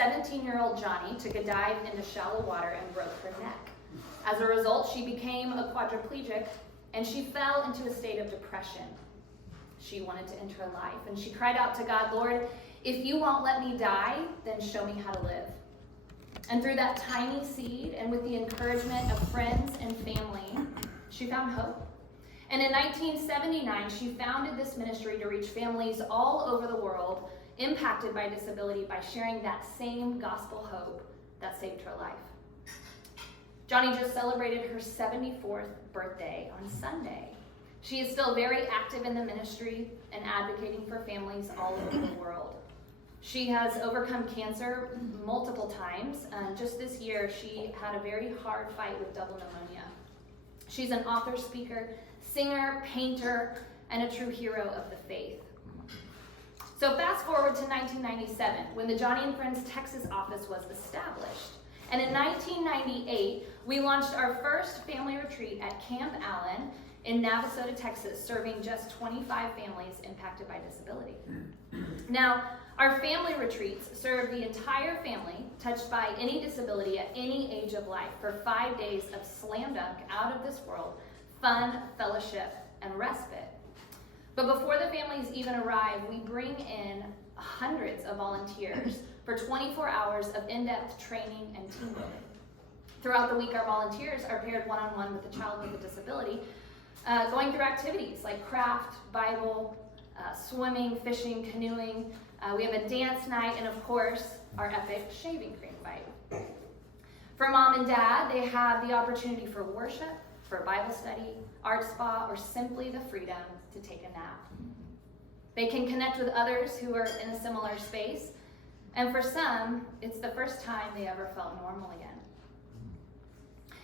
17-year-old Joni took a dive into shallow water and broke her neck. As a result, she became a quadriplegic, and she fell into a state of depression. She wanted to end her life, and she cried out to God, "Lord, if you won't let me die, then show me how to live." And through that tiny seed, and with the encouragement of friends and family, she found hope. And in 1979, she founded this ministry to reach families all over the world impacted by disability by sharing that same gospel hope that saved her life. Joni just celebrated her 74th birthday on Sunday. She is still very active in the ministry and advocating for families all over the world. She has overcome cancer multiple times. Just this year, she had a very hard fight with double pneumonia. She's an author, speaker, singer, painter, and a true hero of the faith. So fast forward to 1997, when the Joni and Friends Texas office was established. And in 1998, we launched our first family retreat at Camp Allen in Navasota, Texas, serving just 25 families impacted by disability. Now, our family retreats serve the entire family touched by any disability at any age of life for 5 days of slam dunk, out of this world, fun, fellowship, and respite. But before the families even arrive, we bring in hundreds of volunteers for 24 hours of in-depth training and team building. Throughout the week, our volunteers are paired one-on-one with a child with a disability, going through activities like craft, Bible, swimming, fishing, canoeing. We have a dance night, and of course, our epic shaving cream fight. For mom and dad, they have the opportunity for worship, for Bible study, art spa, or simply the freedom to take a nap. They can connect with others who are in a similar space, and for some, it's the first time they ever felt normal again.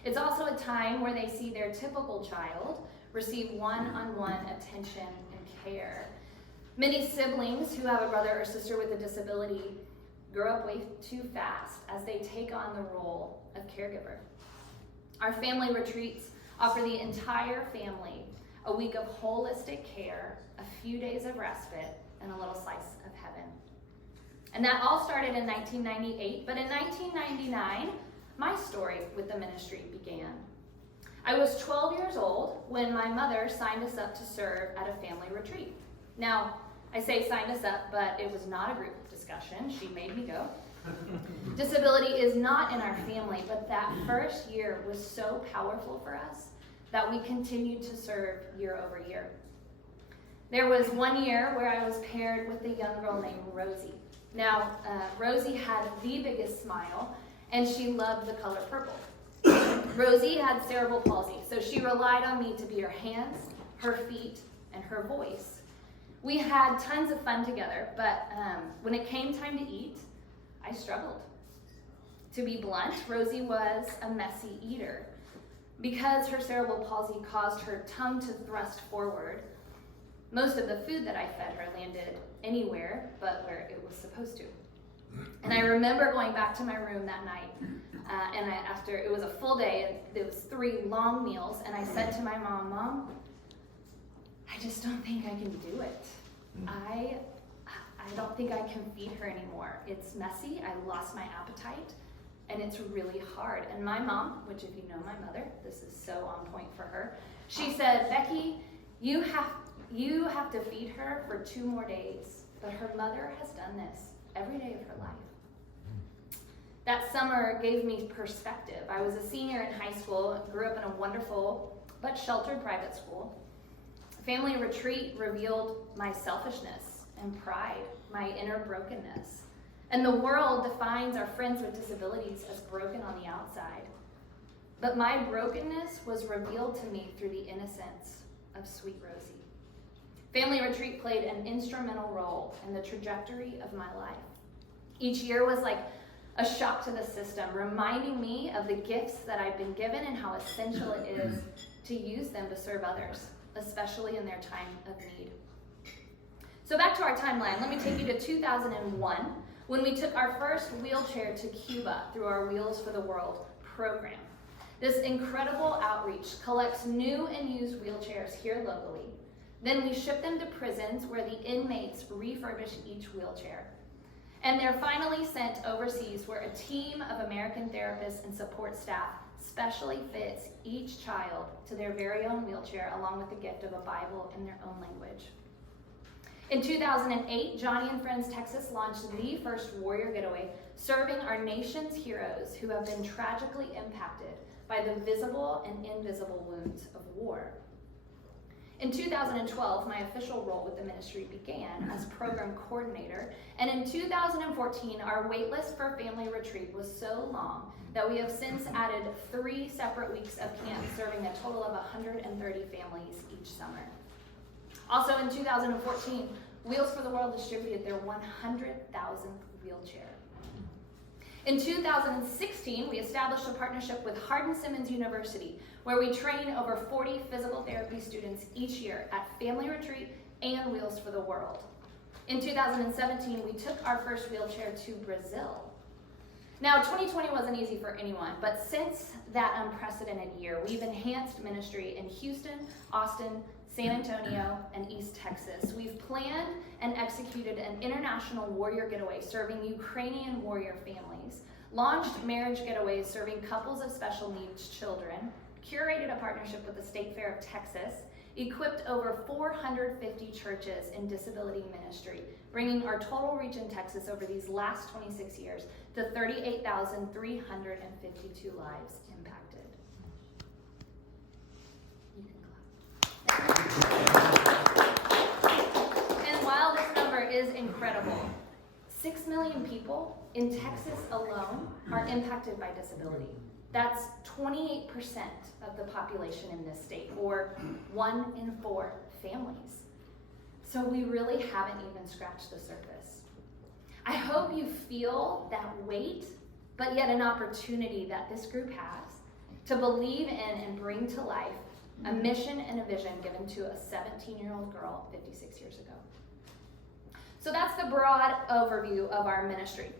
It's also a time where they see their typical child receive one-on-one attention and care. Many siblings who have a brother or sister with a disability grow up way too fast as they take on the role of caregiver. Our family retreats offer the entire family a week of holistic care, a few days of respite, and a little slice of heaven. And that all started in 1998, but in 1999, my story with the ministry began. I was 12 years old when my mother signed us up to serve at a family retreat. Now, I say signed us up, but it was not a group discussion. She made me go. Disability is not in our family, but that first year was so powerful for us that we continued to serve year over year. There was one year where I was paired with a young girl named Rosie. Now, Rosie had the biggest smile, and she loved the color purple. Rosie had cerebral palsy, so she relied on me to be her hands, her feet, and her voice. We had tons of fun together, but when it came time to eat, I struggled. To be blunt, Rosie was a messy eater. Because her cerebral palsy caused her tongue to thrust forward, most of the food that I fed her landed anywhere but where it was supposed to. And I remember going back to my room that night, after it was a full day, and it was 3 long meals, and I said to my mom, "Mom, I just don't think I can do it. I don't think I can feed her anymore. It's messy, I lost my appetite, and it's really hard." And my mom, which if you know my mother, this is so on point for her, she said, "Becky, you have to feed her for 2 more days, but her mother has done this every day of her life." That summer gave me perspective. I was a senior in high school, grew up in a wonderful but sheltered private school. Family retreat revealed my selfishness and pride, my inner brokenness. And the world defines our friends with disabilities as broken on the outside. But my brokenness was revealed to me through the innocence of sweet Rosie. Family retreat played an instrumental role in the trajectory of my life. Each year was like a shock to the system, reminding me of the gifts that I've been given and how essential it is to use them to serve others, especially in their time of need. So back to our timeline, let me take you to 2001, when we took our first wheelchair to Cuba through our Wheels for the World program. This incredible outreach collects new and used wheelchairs here locally. Then we ship them to prisons where the inmates refurbish each wheelchair. And they're finally sent overseas where a team of American therapists and support staff specially fits each child to their very own wheelchair, along with the gift of a Bible in their own language. In 2008, Joni and Friends Texas launched the first Warrior Getaway, serving our nation's heroes who have been tragically impacted by the visible and invisible wounds of war. In 2012, my official role with the ministry began as program coordinator, and in 2014, our waitlist for family retreat was so long that we have since added 3 separate weeks of camp, serving a total of 130 families each summer. Also in 2014, Wheels for the World distributed their 100,000th wheelchair. In 2016, we established a partnership with Hardin-Simmons University, where we train over 40 physical therapy students each year at Family Retreat and Wheels for the World. In 2017, we took our first wheelchair to Brazil. Now, 2020 wasn't easy for anyone, but since that unprecedented year, we've enhanced ministry in Houston, Austin, San Antonio, and East Texas. We've planned and executed an international warrior getaway serving Ukrainian warrior families, launched marriage getaways serving couples of special needs children, curated a partnership with the State Fair of Texas, equipped over 450 churches in disability ministry, bringing our total reach in Texas over these last 26 years to 38,352 lives impacted. You can clap. And while this number is incredible, 6 million people in Texas alone are impacted by disability. That's 28% of the population in this state, or 1 in 4 families. So we really haven't even scratched the surface. I hope you feel that weight, but yet an opportunity that this group has to believe in and bring to life a mission and a vision given to a 17-year-old girl 56 years ago. So that's the broad overview of our ministry.